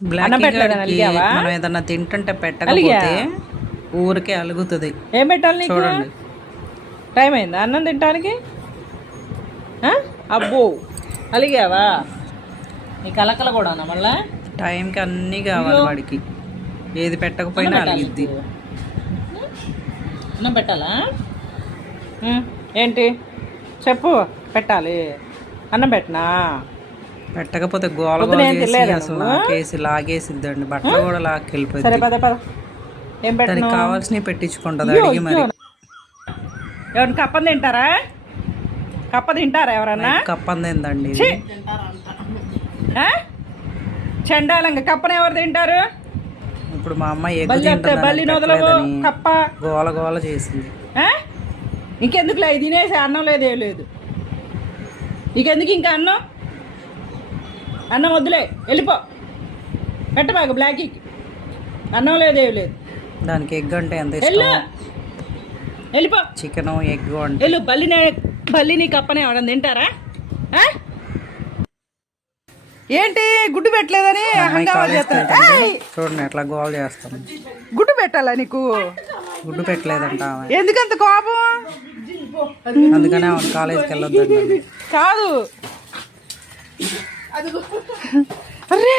మనం ఏదన్నా తింటుంటే పెట్టకపోతే ఊరికే అలుగుతుంది. ఏం పెట్టాలి నీకు? చూడండి, టైం అయిందా అన్నం తినడానికి? అబ్బో అలిగావా? నీ కలకల కూడా మళ్ళా టైంకి అన్నీ కావాలి వాడికి. ఏది పెట్టకపోయినా అలిగిద్ది. అన్నం పెట్టాలా? ఏంటి చెప్పు. పెట్టాలి. అన్నం పెట్టనా? పెట్టకపోతే గోల కేసి లాగేసిద్దండి. బట్టలు కూడా లాక్కెళ్ళిపోయింది. సరే పద పద. ఏం దానికి కావాల్సినవి పెట్టించుకుంటుంది అడిగి. మరి ఎవరిని కప్పని తింటారా? కప్ప తింటారా ఎవరన్నా? కప్పందేందండి చెండాలంగా. కప్పని ఎవరు తింటారు? ఇప్పుడు మా అమ్మ బల్లి నొదలవు కప్ప గోల గోల చేసింది. ఇంకెందుకు లేదు తినేసి అన్నం లేదే లేదు. ఇంకెందుకు ఇంకా అన్నం? అన్నం వద్దులే, వెళ్ళిపో. పెట్టబాకు బ్లాకీకి. అన్నం లేదేవి లేదు. దానికి ఎగ్ అంటే ఎంత ఇష్టం. వెళ్ళిపో. చికెన్ ఎగ్ అంటే వెళ్ళు. బల్లిని కప్పనే ఎవడని తింటారా? ఏంటి గుడ్డు పెట్టలేదని చూడండి ఎట్లా గోల్ చేస్తాం. గుడ్డు పెట్టాలా నీకు? గుడ్డు పెట్టలేదంట. ఎందుకంత కోపం? అందుకనే కాలేజీకి వెళ్ళొద్దు. కాదు అరే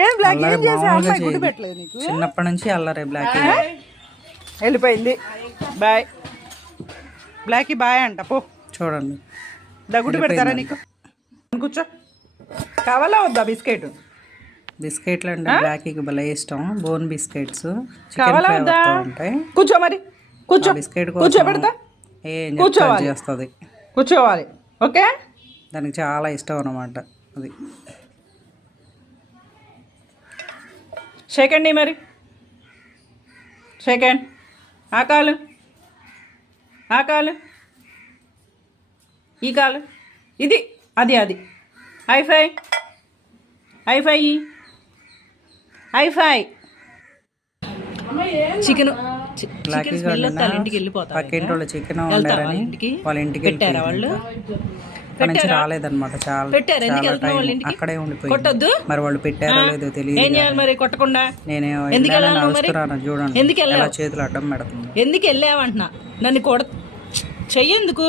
ఏం బ్లాక్ ఏం చేసా? గుడ్డు పెట్టలేదు నీకు? చిన్నప్పటి నుంచి అల్లరే బ్లాక్. వెళ్ళిపోయింది. బాయ్ బ్లాకీ బాయ్ అంట. పో. చూడండి గుడ్డు పెడతారా నీకు? కూర్చో. కావాలా వద్దా బిస్కెట్? బిస్కెట్లు అంటే బ్లాకీకి భలే ఇష్టం. బోన్ బిస్కెట్స్ కావాలా వద్దా? కూర్చో మరి. కూర్చో. బిస్కెట్ కూర్చోబెడతా. కూర్చోవాలి చేస్తుంది. కూర్చోవాలి. ఓకే. దానికి చాలా ఇష్టం అన్నమాట అది. సెకండ్ మరి. సెకండ్. ఆ కాలు, ఆ కాలు, ఈ కాలు, ఇది అది అది. Hi-fi hi-fi hi-fi. చికెన్ ఇంటికి వెళ్ళిపోతా. పక్కింటి వాళ్ళు చికెన్ వండారని వాళ్ళ ఇంటికి పెట్టారా? వాళ్ళు రాలేదన్నమాట. చాలా అక్కడే ఉండిపోయింది. మరి వాళ్ళు పెట్టారో లేదో తెలియదు. ఏం చేయాలి మరి? కొట్టకుండా నేనే చూడండి ఎందుకు వెళ్ళావు? చేతులు అడ్డం పెడుతుంది. ఎందుకు వెళ్ళావంటున్నా? నన్ను చెయ్యేందుకు?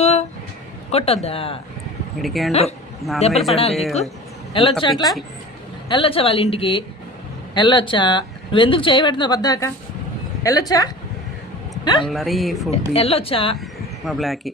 కొట్టొద్దా? ఇడికేంటో దెబ్బలు పడాలి నీకు. వెళ్ళొచ్చా? అట్లా వెళ్ళొచ్చా? వాళ్ళ ఇంటికి వెళ్ళొచ్చా? నువ్వెందుకు చేయబెడుతున్నావు పద్దాక? వెళ్ళొచ్చా? ఫుడ్ వెళ్ళొచ్చా? మా బ్లాకీ